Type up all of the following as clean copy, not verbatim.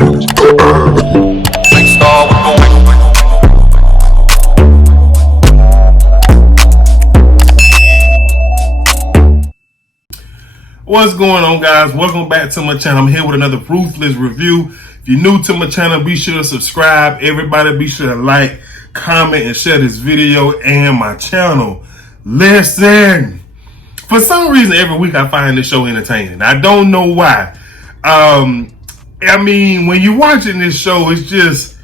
What's going on, guys? Welcome back to my channel. I'm here with another Ruthless review. If you're new to my channel, be sure to subscribe. Everybody be sure to like, comment, and share this video and my channel. Listen, for some reason every week I find this show entertaining. I don't know why. I mean, when you're watching this show, it's just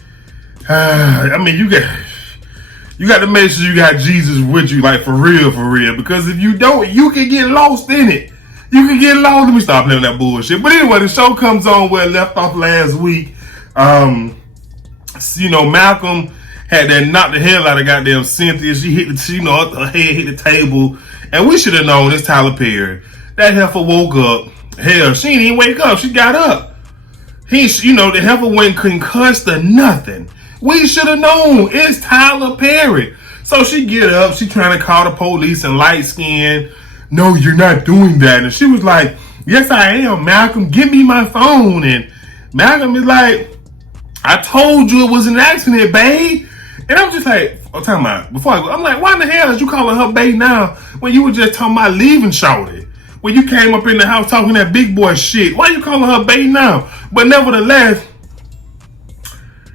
I mean, you got to make sure you got Jesus with you, like for real, because if you don't, you can get lost in it. You can get lost. Let me stop playing that bullshit. But anyway, the show comes on where it left off last week. You know, Malcolm had that knock the hell out of goddamn Cynthia. She hit the, her head hit the table. And we should have known it's Tyler Perry. That heifer woke up. Hell, she didn't even wake up. She got up. The heifer went concussed or nothing. We should have known it's Tyler Perry. So she get up. She trying to call the police and light skin. No, you're not doing that. And she was like, yes, I am, Malcolm. Give me my phone. And Malcolm is like, I told you it was an accident, babe. And I'm just like, I'm talking about, before I go, I'm like, why in the hell is you calling her babe now when you were just talking about leaving shorty? When you came up in the house talking that big boy shit. Why you calling her babe now? But nevertheless,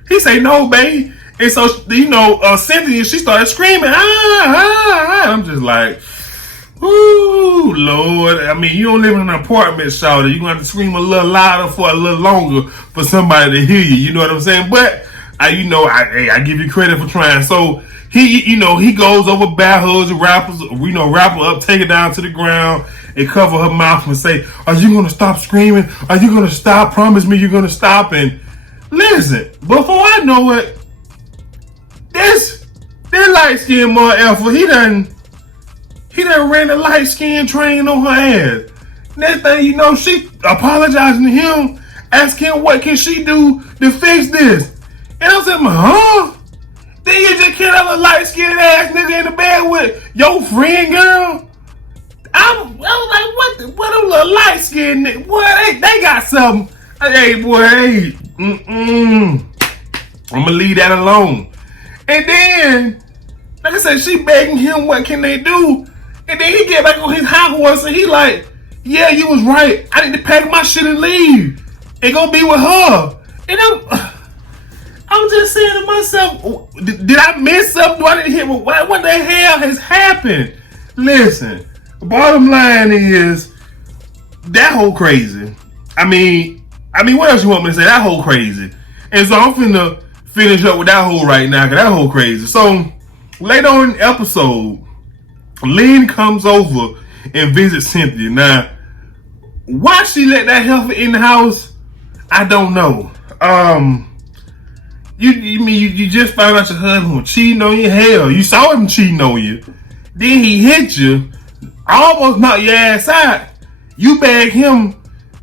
he say, no, babe. And so, Cynthia, she started screaming, I'm just like, ooh, Lord. I mean, you don't live in an apartment, shawty. You're going to have to scream a little louder for a little longer for somebody to hear you. You know what I'm saying? But, I give you credit for trying. So, he goes over, bear hugs, wrap her up, take her down to the ground, and cover her mouth and say, are you going to stop screaming? Are you going to stop? Promise me you're going to stop. And listen, before I know it, this light-skinned motherfucker, he done ran the light skin train on her ass. Next thing you know, she apologizing to him, asking him what can she do to fix this. And I said, huh? Then you just killed a light skinned ass nigga in the bed with your friend, girl? I was like, what a little light skinned nigga? Boy, they got something. Hey, boy, hey. I'm gonna leave that alone. And then, like I said, she begging him, what can they do? And then he get back on his high horse and he like, yeah, you was right. I need to pack my shit and leave and go be with her. And I'm just saying to myself, did I miss something? I didn't hear what the hell has happened? Listen, the bottom line is that whole crazy. I mean, what else you want me to say? That whole crazy. And so I'm finna finish up with that whole right now, because that whole crazy. So later on in the episode, Lynn comes over and visits Cynthia. Now, why she let that heifer in the house, I don't know. You just found out your husband was cheating on you? Hell, you saw him cheating on you. Then he hit you, almost knocked your ass out. You begged him,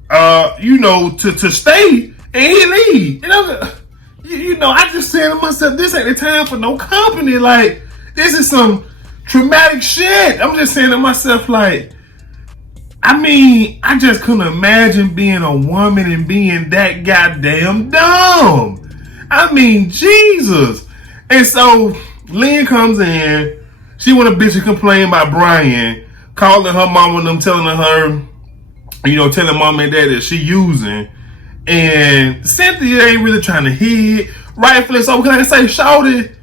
to stay, and he leave. I just said to myself, this ain't the time for no company. Like, this is some traumatic shit. I'm just saying to myself, like, I just couldn't imagine being a woman and being that goddamn dumb. Jesus. And so Lynn comes in. She want to bitch and complain about Brian, calling her mom and them, telling her, telling mom and dad that she using. And Cynthia ain't really trying to hear it. Rightfully so. Can I say, shawty,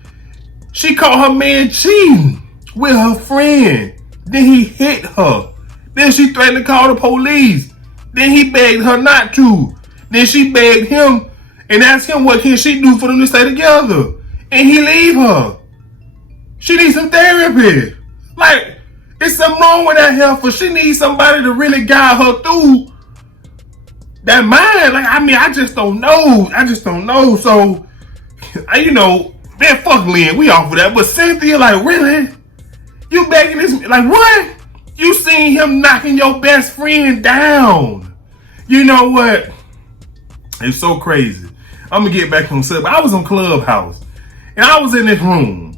she caught her man cheating with her friend. Then he hit her. Then she threatened to call the police. Then he begged her not to. Then she begged him and asked him what can she do for them to stay together. And he leave her. She needs some therapy. Like, there's something wrong with that heifer. She needs somebody to really guide her through that mind. Like, I just don't know. So, man, fuck Lynn. We off of that. But Cynthia, like, really? You begging this? Like, what? You seen him knocking your best friend down. You know what? It's so crazy. I'm going to get back on stuff. I was on Clubhouse. And I was in this room.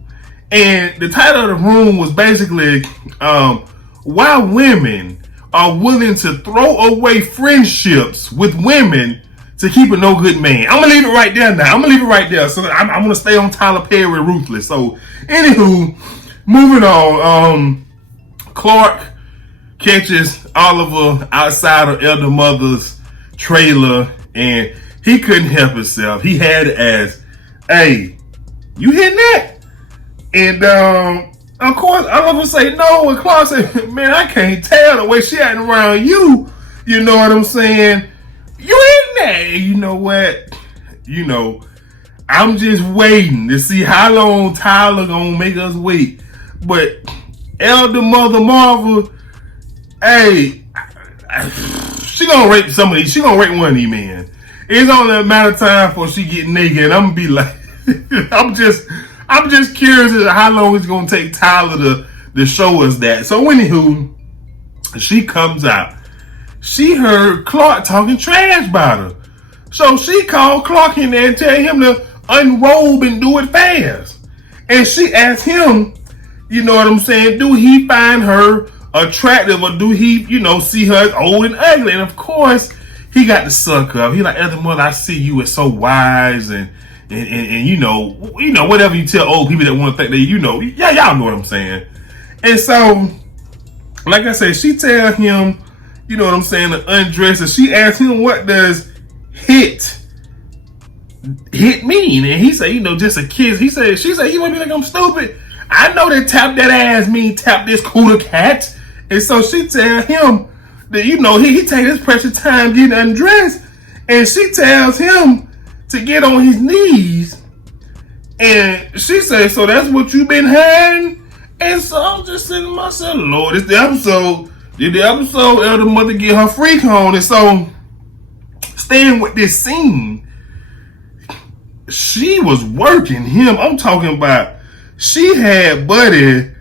And the title of the room was basically, why women are willing to throw away friendships with women to keep a no good man. I'm gonna leave it right there now. I'm gonna leave it right there. So I'm gonna stay on Tyler Perry Ruthless. So anywho, moving on. Clark catches Oliver outside of Elder Mother's trailer, and he couldn't help himself. He had to ask, "Hey, you hitting that?" And of course, Oliver say no, and Clark said, "Man, I can't tell the way she acting around you. You know what I'm saying? You hitting that?" And you know what? You know, I'm just waiting to see how long Tyler gonna make us wait. But Elder Mother Marvel, hey, she gonna rape somebody. She gonna rape one of these men. It's only a matter of time before she get naked. And I'm gonna be like, I'm just curious as to how long it's gonna take Tyler to show us that. So anywho, she comes out. She heard Clark talking trash about her. So she called Clark in there and tell him to unrobe and do it fast. And she asked him, you know what I'm saying, do he find her attractive, or do he, see her as old and ugly? And of course, he got to suck up. He like, Elder Mother, I see you as so wise and whatever you tell old people that want to think that y'all know what I'm saying. And so, like I said, she tell him, you know what I'm saying, to undress, and she asked him, what does hit mean? And he said, just a kiss. She said, you want me to think I'm stupid? I know that tap that ass mean tap this cooler cat. And so she tell him that, he take his precious time getting undressed. And she tells him to get on his knees. And she says, so that's what you been hiding? And so I'm just saying to myself, Lord, it's the episode. Did the episode Elder Mother get her freak on? And so, staying with this scene, she was working him. I'm talking about, she had Buddy,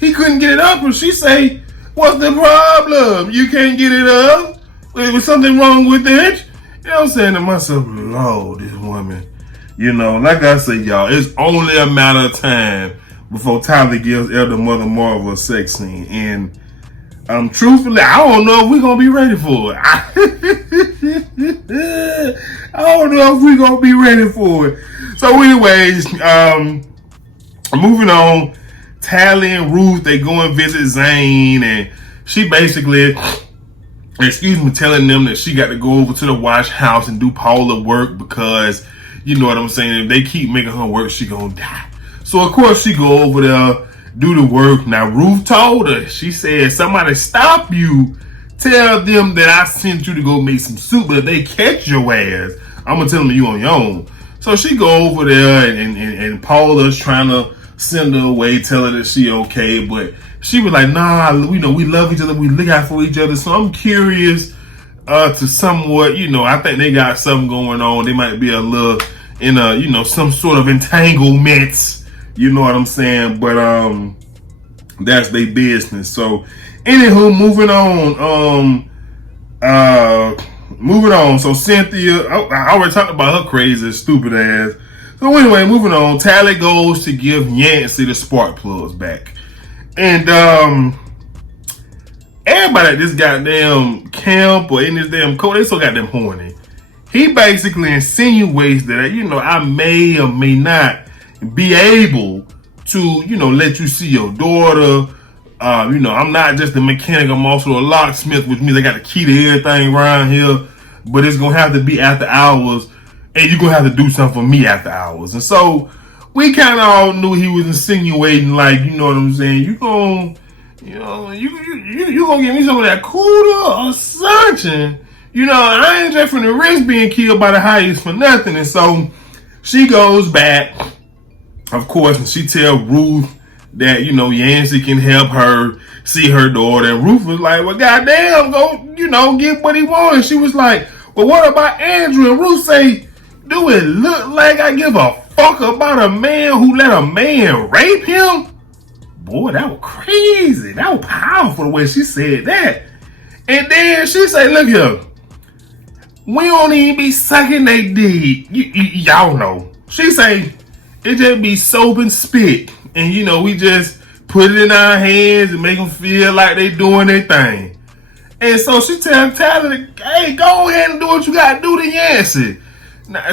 he couldn't get it up, and she say, what's the problem? You can't get it up? Was something wrong with it? I'm saying to myself, Lord, this woman. Like I say, y'all, it's only a matter of time before Tyler gives Elder Mother Marvel a sex scene. And truthfully, I don't know if we're going to be ready for it. I don't know if we're going to be ready for it. So anyways, moving on, Tally and Ruth, they go and visit Zane, and she basically, telling them that she got to go over to the wash house and do Paula work because, you know what I'm saying, if they keep making her work, she gonna die. So of course she go over there, do the work. Now Ruth told her, she said, somebody stop you, tell them that I sent you to go make some soup, but if they catch your ass, I'm gonna tell them you on your own. So she go over there, and Paula's trying to send her away, tell her that she okay, but she was like, nah, we love each other, we look out for each other. So I'm curious to somewhat, I think they got something going on. They might be a little in a, some sort of entanglements, you know what I'm saying? But that's their business. So anywho, moving on. So Cynthia, I already talked about her crazy, stupid ass. So anyway, moving on. Tally goes to give Yancey the spark plugs back. And everybody at this goddamn camp or in this damn court, they so goddamn horny. He basically insinuates that, I may or may not be able to, let you see your daughter. I'm not just a mechanic, I'm also a locksmith, which means I got the key to everything around here. But it's going to have to be after hours, and you're going to have to do something for me after hours. And so we kind of all knew he was insinuating, like, you know what I'm saying, you going to give me some of that cooler or something. I ain't just from the risk being killed by the highest for nothing. And so she goes back, of course, and she tell Ruth that, Yancey can help her see her daughter. And Ruth was like, well, goddamn, go, get what he wanted. She was like, well, what about Andrew? And Ruth say, do it look like I give a fuck about a man who let a man rape him? Boy, that was crazy. That was powerful the way she said that. And then she say, look here, we don't even be sucking they dick. Y'all know. She say, it just be soap and spit. And, we just put it in our hands and make them feel like they doing their thing. And so she tell Tyler, hey, go ahead and do what you got to do to Yancey.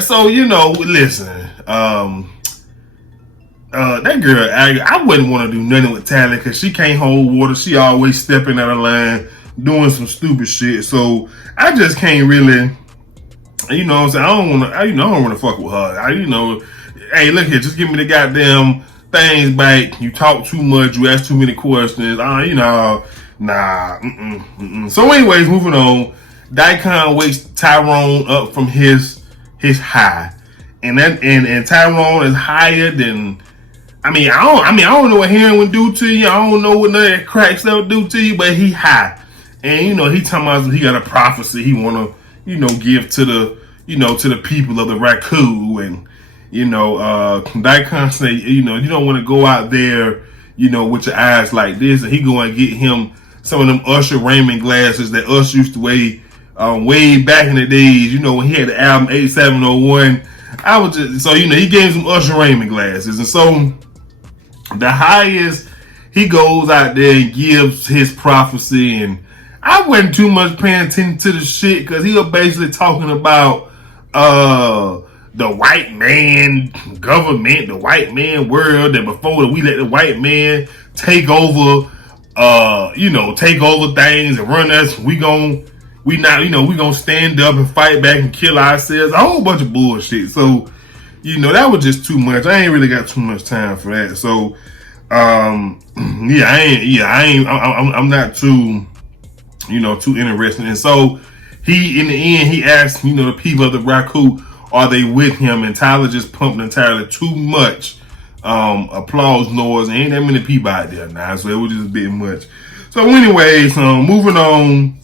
So, listen, that girl, I wouldn't want to do nothing with Tyler because she can't hold water. She always stepping out of line, doing some stupid shit. So I just can't really, what I'm saying? I don't want to fuck with her. Hey, look here, just give me the goddamn things back. You talk too much. You ask too many questions. Nah. So anyways, moving on. Daikon wakes Tyrone up from his high. And Tyrone is higher than, I don't know what heroin do to you. I don't know what none of that crack stuff do to you, but he high. And, he talking about he got a prophecy he want to, give to the people of the Raccoon. And, Daikon say, you don't want to go out there, with your eyes like this. And he going to get him some of them Usher Raymond glasses that Usher used to wear way back in the days, when he had the album 8701. He gave him some Usher Raymond glasses. And so, the highest, he goes out there and gives his prophecy, and I wasn't too much paying attention to the shit because he was basically talking about the white man government, the white man world, and before we let the white man take over, take over things and run us, we gonna stand up and fight back and kill ourselves, a whole bunch of bullshit. So, that was just too much. I ain't really got too much time for that. So, I'm not too, too interested. And so in the end, he asked, the people of the Raccoon, are they with him? And Tyler just pumped entirely too much, applause noise. Ain't that many people out there now. So it was just a bit much. So anyways, moving on,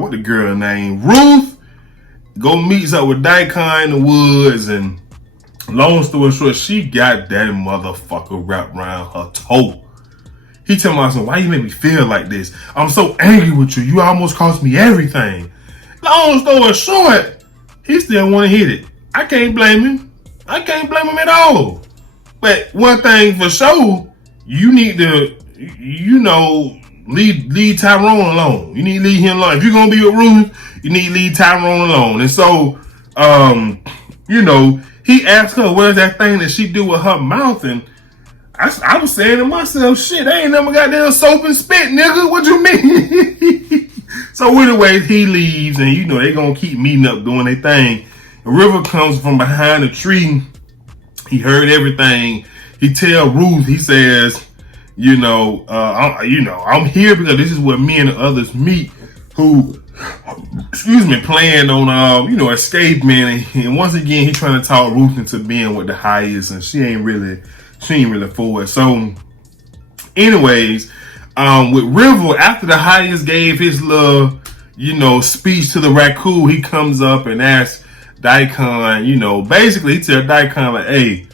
what the girl name? Ruth meets up with Daikon in the woods, and long story short, she got that motherfucker wrapped around her toe. He tell me, why you make me feel like this? I'm so angry with you. You almost cost me everything. Long story short, he still want to hit it. I can't blame him. At all. But one thing for sure, you need to, leave Tyrone alone. You need to leave him alone. If you're going to be with Ruth, you need to leave Tyrone alone. And so, he asked her, what is that thing that she do with her mouth? And I was saying to myself, shit, I ain't never got that soap and spit, nigga. What you mean? So anyways, he leaves, and they gonna keep meeting up doing their thing. The River comes from behind a tree. He heard everything. He tell Ruth, he says, I'm here because this is where me and the others meet who, plan on, escaping. And once again, he trying to talk Ruth into being with the highest, and she ain't really for it. So anyways, with River, after the highest gave his little, speech to the Raccoon, he comes up and asks Daikon, basically he tell Daikon like, hey,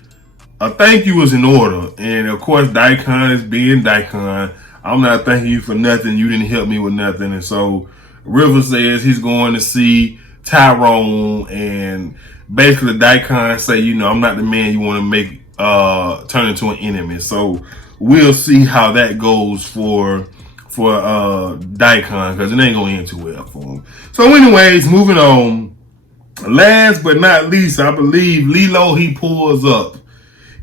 a thank you is in order. And of course, Daikon is being Daikon. I'm not thanking you for nothing. You didn't help me with nothing. And so River says he's going to see Tyrone, and basically Daikon say, I'm not the man you want to make turn into an enemy. So we'll see how that goes for Daikon, because it ain't gonna end too well for him. So anyways, moving on. Last but not least, I believe Lilo, he pulls up.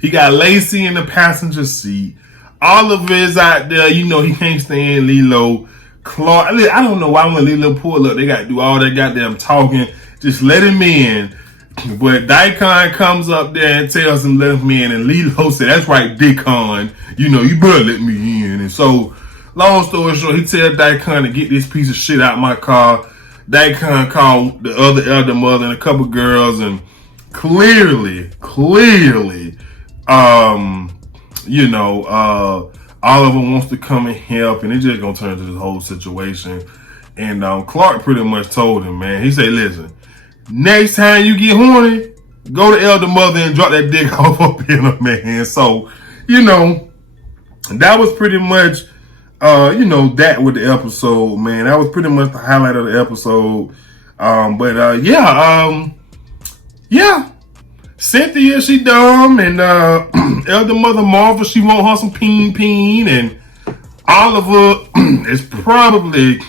He got Lacey in the passenger seat. Oliver is out there. He can't stand Lilo. Clark, I don't know why when Lilo pull up, they got to do all that goddamn talking. Just let him in. But Daikon comes up there and tells him let him in. And Lilo said, that's right, Dickon. You better let me in. And so, long story short, he tells Daikon to get this piece of shit out of my car. Daikon called the other elder mother and a couple girls, and clearly, Oliver wants to come and help, and it's just gonna turn into this whole situation. And Clark pretty much told him, man, he said, listen, next time you get horny, go to elder mother and drop that dick off up in her, man. So, that was pretty much that with the episode, man. That was pretty much the highlight of the episode. Cynthia, she dumb, and elder mother Martha, she want her some peen, and Oliver is probably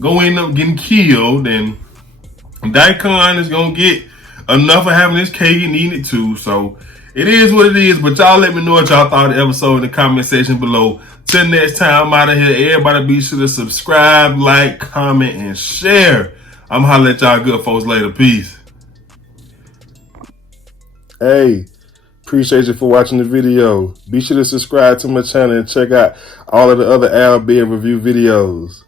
gonna end up getting killed, and Daikon is gonna get enough of having his cake and eating it too. So it is what it is. But y'all let me know what y'all thought of the episode in the comment section below. Till next time, I'm out of here. Everybody be sure to subscribe, like, comment, and share. I'm gonna holler at y'all good folks later. Peace. Hey, appreciate you for watching the video. Be sure to subscribe to my channel and check out all of the other Al Beer review videos.